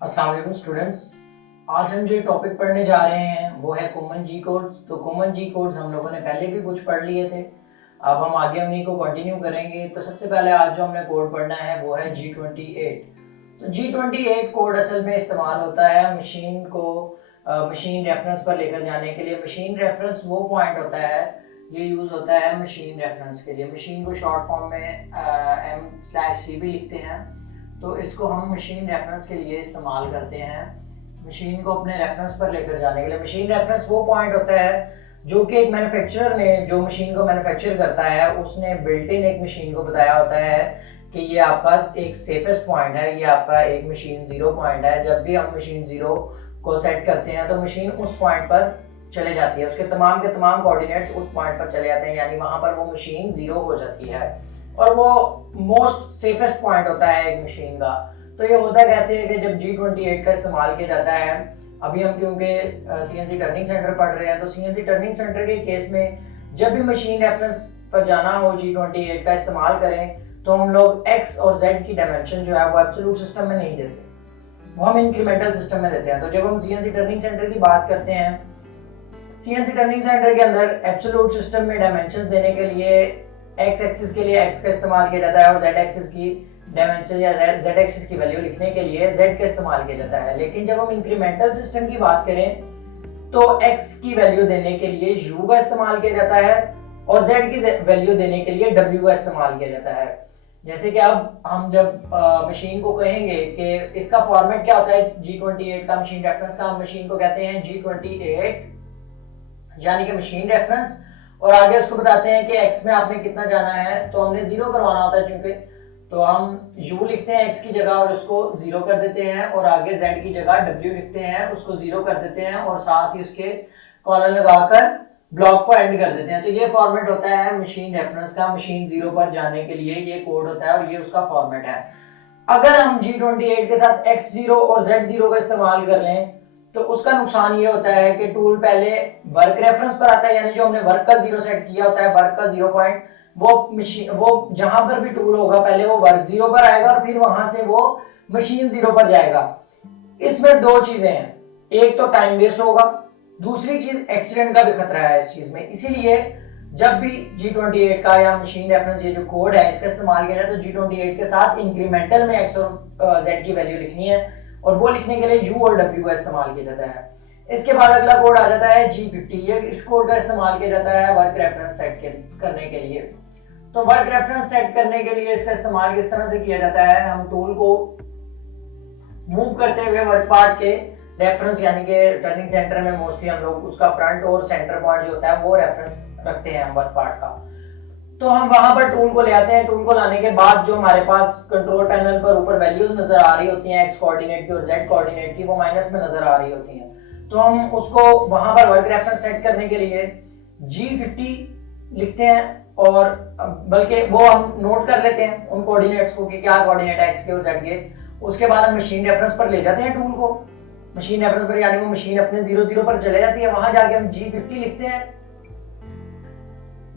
अस्सलाम वालेकुम स्टूडेंट्स। आज हम जो टॉपिक पढ़ने जा रहे हैं वो है कॉमन जी कोड्स। तो कॉमन जी कोड्स हम लोगों ने पहले भी कुछ पढ़ लिए थे, अब हम आगे उन्हीं को कंटिन्यू करेंगे। तो सबसे पहले आज जो हमने कोड पढ़ना है वो है G28। तो G28 कोड असल में इस्तेमाल होता है मशीन को मशीन रेफरेंस पर लेकर जाने के लिए। मशीन रेफरेंस वो पॉइंट होता है, ये यूज़ होता है मशीन रेफरेंस के लिए। मशीन को शॉर्ट फॉर्म में M/C भी लिखते हैं। तो इसको हम मशीन रेफरेंस के लिए इस्तेमाल करते हैं, मशीन को अपने रेफरेंस पर लेकर जाने के लिए। मशीन रेफरेंस वो पॉइंट होता है जो कि एक मैन्युफैक्चरर ने जो मशीन को मैन्युफैक्चर करता है उसने बिल्ट इन एक मशीन को बताया होता है कि ये आपका एक सेफेस्ट पॉइंट है, ये आपका एक मशीन जीरो पॉइंट है। जब भी हम मशीन जीरो को सेट करते हैं तो मशीन उस पॉइंट पर चले जाती है, उसके तमाम के तमाम कोऑर्डिनेट्स उस पॉइंट पर चले जाते हैं, यानी वहां पर वो मशीन जीरो हो जाती है और वो मोस्ट सेफेस्ट पॉइंट होता है एक मशीन का। तो ये होता कैसे है कि जब G28 का इस्तेमाल किया जाता है, अभी हम क्योंकि CNC टर्निंग सेंटर पढ़ रहे हैं तो CNC टर्निंग सेंटर के केस में जब भी मशीन रेफरेंस पर जाना हो G28 का इस्तेमाल करें तो हम लोग X और Z की डायमेंशन जो है वो एब्सोल्यूट सिस्टम में नहीं देते, वो हम इंक्रीमेंटल सिस्टम में देते हैं। तो जब हम CNC टर्निंग सेंटर की बात करते हैं, CNC टर्निंग सेंटर के अंदर एब्सोल्यूट सिस्टम में डायमेंशंस देने के लिए x एक्सिस के लिए x का इस्तेमाल किया जाता है और z एक्सिस की डायमेंशन या z एक्सिस की वैल्यू लिखने के लिए z का इस्तेमाल किया जाता है। लेकिन जब हम इंक्रीमेंटल सिस्टम की बात करें तो x की वैल्यू देने के लिए u का इस्तेमाल किया जाता है और z की वैल्यू देने के लिए w का इस्तेमाल किया जाता है। जैसे कि अब हम जब मशीन को कहेंगे कि इसका फॉर्मेट क्या होता है G28 का, मशीन रेफरेंस का, हम मशीन को कहते हैं G28 यानी कि मशीन रेफरेंस, और आगे उसको बताते हैं कि x में आपने कितना जाना है तो हमने जीरो करवाना होता है चूंकि, तो हम u लिखते हैं x की जगह और उसको जीरो कर देते हैं और आगे z की जगह w लिखते हैं उसको जीरो कर देते हैं और साथ ही उसके कॉलन लगाकर ब्लॉक को एंड कर देते हैं। तो ये फॉर्मेट होता है मशीन रेफरेंस का, मशीन जीरो पर जाने के लिए ये कोड होता है और ये उसका फॉर्मेट है। अगर हम G28 के साथ x0 और z0 का इस्तेमाल कर लें तो उसका नुकसान ये होता है कि टूल पहले वर्क रेफरेंस पर आता है, यानी जो हमने वर्क का जीरो सेट किया होता है, वर्क का जीरो पॉइंट, वो मशीन वो जहां पर भी टूल होगा पहले वो वर्क जीरो पर आएगा और फिर वहां से वो मशीन जीरो पर जाएगा। इसमें दो चीजें हैं, एक तो टाइम वेस्ट होगा, दूसरी चीज एक्सीडेंट का भी खतरा है इस चीज में। इसीलिए जब भी G28 का या मशीन रेफरेंस ये जो कोड है इसका इस्तेमाल किया जाए तो G28 के साथ इंक्रीमेंटल में x और z की वैल्यू लिखनी है और वो लिखने के लिए u और w का इस्तेमाल किया जाता है। इसके बाद अगला कोड आ जाता है G50। ये इस कोड का इस्तेमाल किया जाता है वर्क रेफरेंस सेट करने के लिए। तो वर्क रेफरेंस सेट करने के लिए इसका इस्तेमाल किस तरह से किया जाता है, हम टूल को मूव करते हुए वर्क पार्ट के रेफरेंस यानी कि टर्निंग सेंटर में मोस्टली हम लोग उसका फ्रंट और सेंटर पॉइंट जो होता है वो रेफरेंस रखते हैं हम वर्क पार्ट का। तो हम वहां पर टूल को ले आते हैं, टूल को लाने के बाद जो हमारे पास कंट्रोल पैनल पर ऊपर वैल्यूज नजर आ रही होती हैं x कोऑर्डिनेट की और z कोऑर्डिनेट की, वो माइनस में नजर आ रही होती हैं। तो हम उसको वहां पर वर्क रेफरेंस सेट करने के लिए G50 लिखते हैं और बल्कि वो हम नोट कर लेते हैं उन कोऑर्डिनेट्स को कि क्या कोऑर्डिनेट है x के और z के। उसके बाद हम मशीन रेफरेंस पर ले जाते हैं टूल को, मशीन रेफरेंस पर यानी वो मशीन अपने 0 पर चले जाती है, वहां जाके हम G50 लिखते हैं,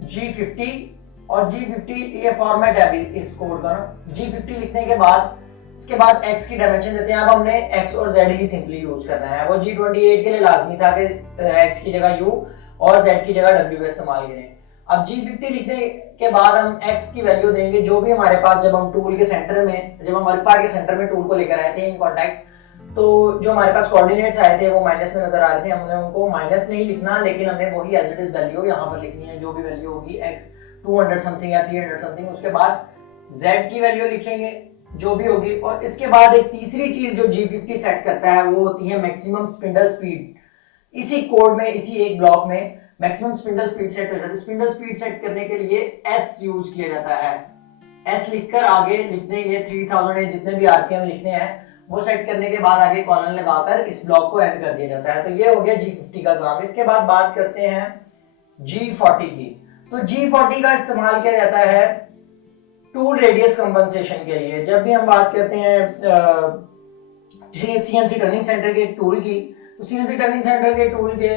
G50 और G50 ये फॉर्मेट है अभी इस कोड का ना। G50 लिखने के बाद इसके बाद x की डायमेंशन देते हैं। अब हमने x और z ही सिंपली यूज करना है, वो G28 के लिए लाजमी था कि x की जगह u और z की जगह w का इस्तेमाल करें। अब G50 लिखने के बाद हम x की वैल्यू देंगे जो भी हमारे पास, जब हम टूल के सेंटर में, जब हम वर्क पार्ट के सेंटर में टूल को लेकर आए थे इन कॉन्टैक्ट, तो जो हमारे पास कोऑर्डिनेट्स आए थे वो माइनस में नजर आ रहे थे, हमने उनको माइनस नहीं लिखना लेकिन हमने वही एज इट इज वैल्यू यहाँ पर लिखनी है, जो भी वैल्यू होगी x 200 समथिंग या 300 समथिंग। उसके बाद z की वैल्यू लिखेंगे जो भी होगी, और इसके बाद एक तीसरी चीज जो G50 सेट करता है वो होती है मैक्सिमम स्पिंडल स्पीड। इसी कोड में, इसी एक ब्लॉक में मैक्सिमम स्पिंडल स्पीड सेट हो जाती है। स्पिंडल स्पीड सेट करने के लिए s यूज किया जाता है, s लिखकर आगे लिखने के लिए 3000 जितने भी आरपीएम लिखने हैं वो सेट करने के बाद आगे कॉलन लगाकर इस ब्लॉक को एंड कर दिया जाता है। तो ये हो गया G50 का काम। इसके बाद बात करते हैं G40 की। तो G40 का इस्तेमाल किया जाता है टूल रेडियस कंपनसेशन के लिए। जब भी हम बात करते हैं CNC टर्निंग सेंटर के टूल की, तो CNC टर्निंग सेंटर के टूल के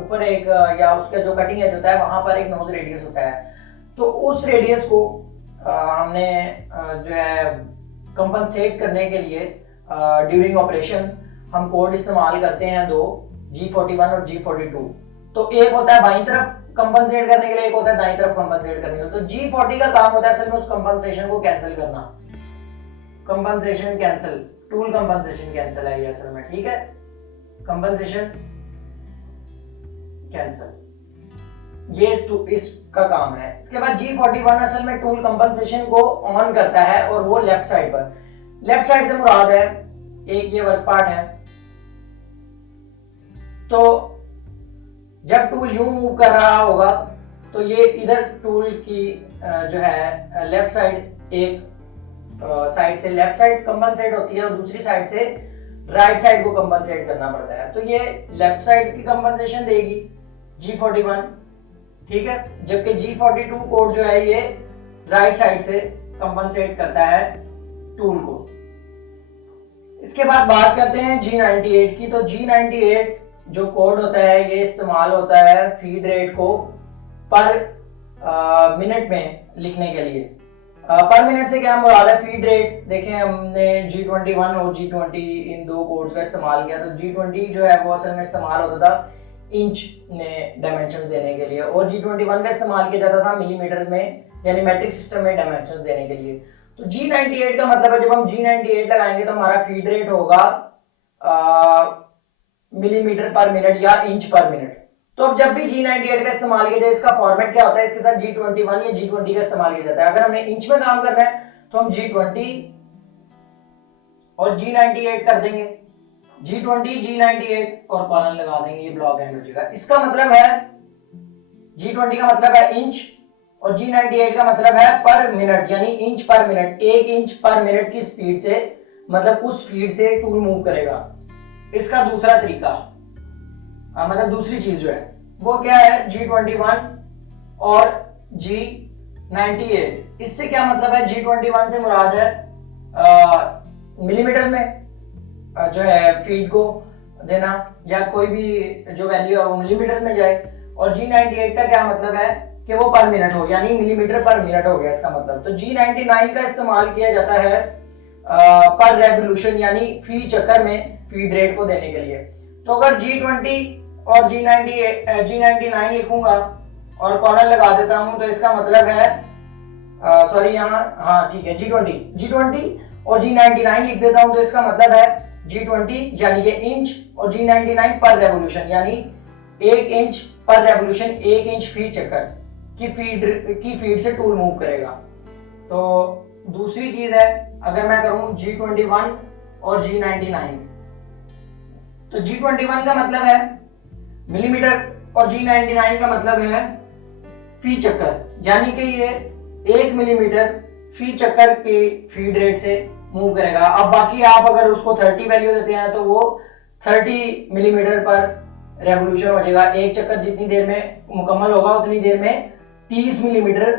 ऊपर एक या उसका जो कटिंग एज होता है वहां पर एक नोज रेडियस होता है। तो उस रेडियस को हमने जो है कंपनसेट करने के लिए ड्यूरिंग ऑपरेशन हम कोड इस्तेमाल करते हैं दो, G41 और G42। तो एक होता है बाईं तरफ कंपनसेट करने के लिए, एक होता है दाईं तरफ कंपनसेट करने के लिए। तो G40 का काम होता है असल में उस कंपनसेशन को कैंसिल करना, compensation cancel, tool compensation cancel है ये असल में, ठीक है, कंपनसेशन कैंसिल, ये इसका काम है। इसके बाद G41 असल में टूल कंपनसेशन को ऑन करता है और वो लेफ्ट साइड पर, लेफ्ट साइड से मुराद है एक ये वर्क पार्ट है। तो जब टूल यूं मूव कर रहा होगा तो ये इधर टूल की जो है लेफ्ट साइड, एक साइड से लेफ्ट साइड कंपनसेट होती है और दूसरी साइड से राइट साइड को कंपनसेट करना पड़ता है। तो ये लेफ्ट साइड की कंपनसेशन देगी G41, ठीक है, जबकि G42 कोड जो है ये राइट साइड से कंपनसेट करता है टूल को। इसके बाद बात करते हैं G98 की। तो G98 जो कोड होता है ये इस्तेमाल होता है फीड रेट को पर मिनट में लिखने के लिए। पर मिनट से क्या मुराद है, फीड रेट देखें हमने G21 और G20 इन दो कोड्स का इस्तेमाल किया। तो G20 जो है वो असल में इस्तेमाल होता था इंच में डायमेंशंस देने के लिए और G21 का इस्तेमाल किया जाता था मिलीमीटर्स में, यानी मैट्रिक सिस्टम में डायमेंशंस देने के लिए। तो G98 का मतलब है जब हम G98 लगाएंगे तो हमारा फीड रेट होगा मिलीमीटर पर मिनट या इंच पर मिनट। तो अब जब भी G98 का इस्तेमाल किया जाए, इसका फॉर्मेट क्या होता है, इसके साथ G21 या G20 का इस्तेमाल किया जाता है। अगर हमने इंच में काम करना है तो हम G20 और G98 कर देंगे, G20 G98 और कॉलन लगा देंगे, ये ब्लॉक एंड हो जाएगा। इसका मतलब है G20 का मतलब है इंच और G98 का मतलब है पर मिनट, यानी इंच पर मिनट, 1 इंच पर मिनट की स्पीड से, मतलब उस स्पीड से टूल मूव करेगा। इसका दूसरा तरीका मतलब दूसरी चीज जो है वो क्या है, G21 और G98। इससे क्या मतलब है, G21 से मुराद है मिलीमीटर्स में जो है फीड को देना या कोई भी जो वैल्यू है वो मिलीमीटर्स में जाए, और G98 का क्या मतलब है कि वो पर मिनट हो, यानी मिलीमीटर पर मिनट हो गया इसका मतलब। तो G99 का इस्तेमाल किया जाता है पर रेवोल्यूशन, यानी फी चक्कर में फीड रेट को देने के लिए। तो अगर G20 और G99 लिखूंगा और कॉलन लगा देता हूं तो इसका मतलब है सॉरी यहाँ हाँ ठीक है G20 और G99 लिख देता हूं तो इसका मतलब है G20 यानी ये इंच और G99 पर रेवोल्यूशन, यानी 1 इंच पर रेवोल्यूशन, 1 इंच फी चक्कर की फीड से टूल मूव करेगा। तो दूसरी चीज है अगर मैं करूं G21 और G99, तो G21 का मतलब है मिलीमीटर और G99 का मतलब है फी चक्कर, यानी कि ये 1 मिलीमीटर फी चक्कर के फीड रेट से मूव करेगा। अब बाकी आप अगर उसको 30 वैल्यू देते हैं तो वो 30 मिलीमीटर पर रेवोल्यूशन हो जाएगा। एक चक्कर जितनी देर में मुकम्मल होगा उतनी देर में 30 मिलीमीटर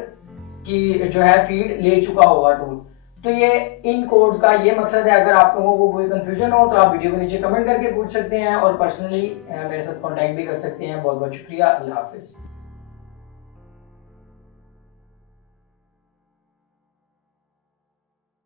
की जो है फीड ले चुका होगा टूल। तो ये इन कोड्स का ये मकसद है। अगर आप लोगों को कोई कंफ्यूजन हो तो आप वीडियो के नीचे कमेंट करके पूछ सकते हैं और पर्सनली मेरे साथ कांटेक्ट भी कर सकते हैं। बहुत बहुत शुक्रिया, अल्लाह हाफिज।